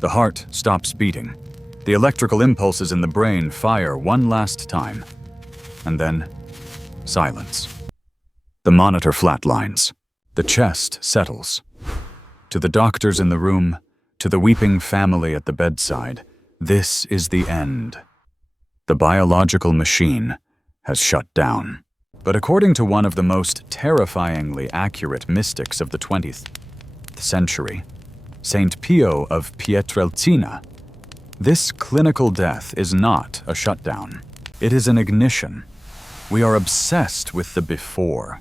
The heart stops beating. The electrical impulses in the brain fire one last time. And then, silence. The monitor flatlines. The chest settles. To the doctors in the room, to the weeping family at the bedside, this is the end. The biological machine has shut down. But according to one of the most terrifyingly accurate mystics of the 20th century, Saint Pio of Pietrelcina, this clinical death is not a shutdown. It is an ignition. We are obsessed with the before.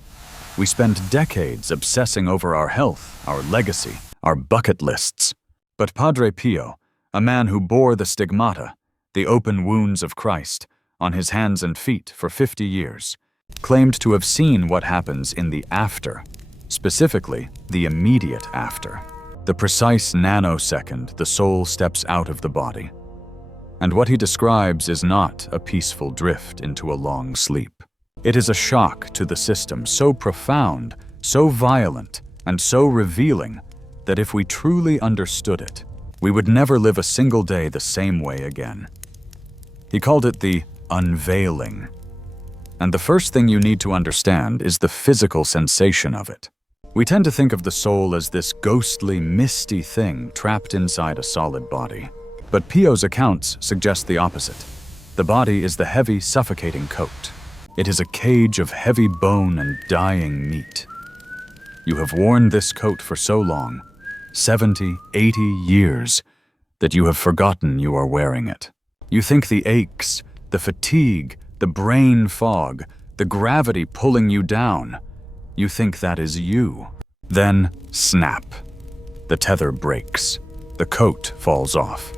We spend decades obsessing over our health, our legacy, our bucket lists. But Padre Pio, a man who bore the stigmata, the open wounds of Christ, on his hands and feet for 50 years, claimed to have seen what happens in the after, specifically the immediate after, the precise nanosecond the soul steps out of the body. And what he describes is not a peaceful drift into a long sleep. It is a shock to the system so profound, so violent, and so revealing that if we truly understood it, we would never live a single day the same way again. He called it the unveiling. And the first thing you need to understand is the physical sensation of it. We tend to think of the soul as this ghostly, misty thing trapped inside a solid body. But Pio's accounts suggest the opposite. The body is the heavy, suffocating coat. It is a cage of heavy bone and dying meat. You have worn this coat for so long, 70, 80 years, that you have forgotten you are wearing it. You think the aches, the fatigue, the brain fog, the gravity pulling you down, you think that is you. Then, snap. The tether breaks. The coat falls off.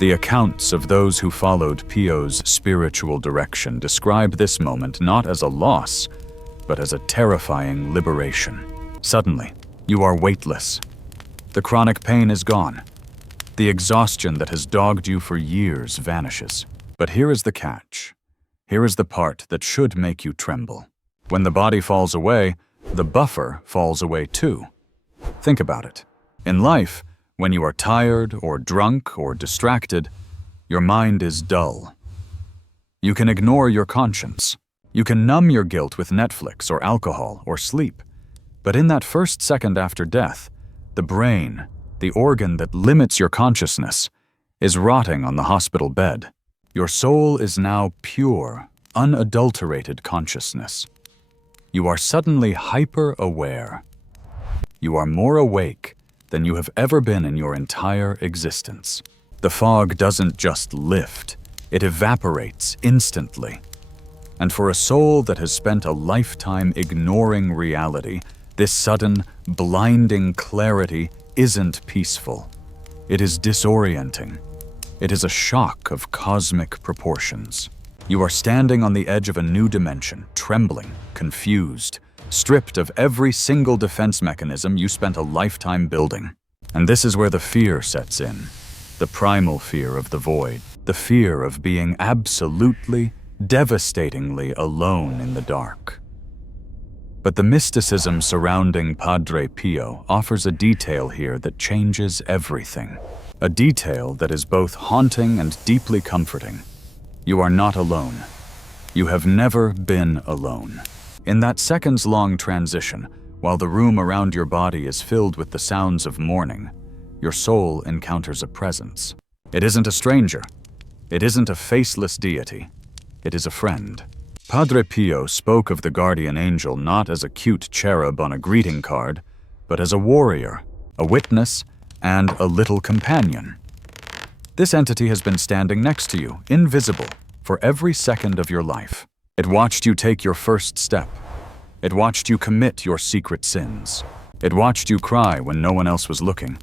The accounts of those who followed Pio's spiritual direction describe this moment not as a loss, but as a terrifying liberation. Suddenly, you are weightless. The chronic pain is gone. The exhaustion that has dogged you for years vanishes. But here is the catch. Here is the part that should make you tremble. When the body falls away, the buffer falls away too. Think about it. In life, when you are tired or drunk or distracted, your mind is dull. You can ignore your conscience. You can numb your guilt with Netflix or alcohol or sleep. But in that first second after death, the brain, the organ that limits your consciousness, is rotting on the hospital bed. Your soul is now pure, unadulterated consciousness. You are suddenly hyper-aware. You are more awake than you have ever been in your entire existence. The fog doesn't just lift, it evaporates instantly. And for a soul that has spent a lifetime ignoring reality, this sudden, blinding clarity isn't peaceful. It is disorienting. It is a shock of cosmic proportions. You are standing on the edge of a new dimension, trembling, confused, stripped of every single defense mechanism you spent a lifetime building. And this is where the fear sets in. The primal fear of the void. The fear of being absolutely, devastatingly alone in the dark. But the mysticism surrounding Padre Pio offers a detail here that changes everything. A detail that is both haunting and deeply comforting. You are not alone. You have never been alone. In that seconds-long transition, while the room around your body is filled with the sounds of mourning, your soul encounters a presence. It isn't a stranger. It isn't a faceless deity. It is a friend. Padre Pio spoke of the guardian angel not as a cute cherub on a greeting card, but as a warrior, a witness, and a little companion. This entity has been standing next to you, invisible, for every second of your life. It watched you take your first step. It watched you commit your secret sins. It watched you cry when no one else was looking.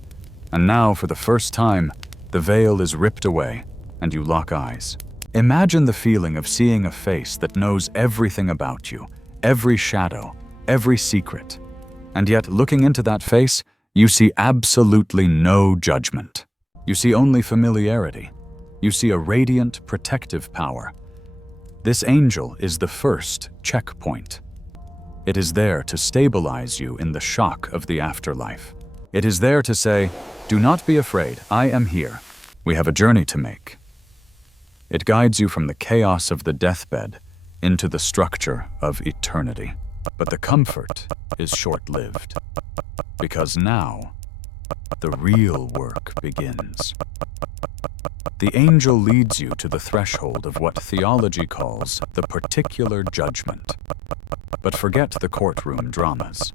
And now, for the first time, the veil is ripped away, and you lock eyes. Imagine the feeling of seeing a face that knows everything about you, every shadow, every secret. And yet, looking into that face, you see absolutely no judgment. You see only familiarity. You see a radiant, protective power. This angel is the first checkpoint. It is there to stabilize you in the shock of the afterlife. It is there to say, "Do not be afraid, I am here. We have a journey to make." It guides you from the chaos of the deathbed into the structure of eternity. But the comfort is short-lived, because now the real work begins. The angel leads you to the threshold of what theology calls the particular judgment. But forget the courtroom dramas.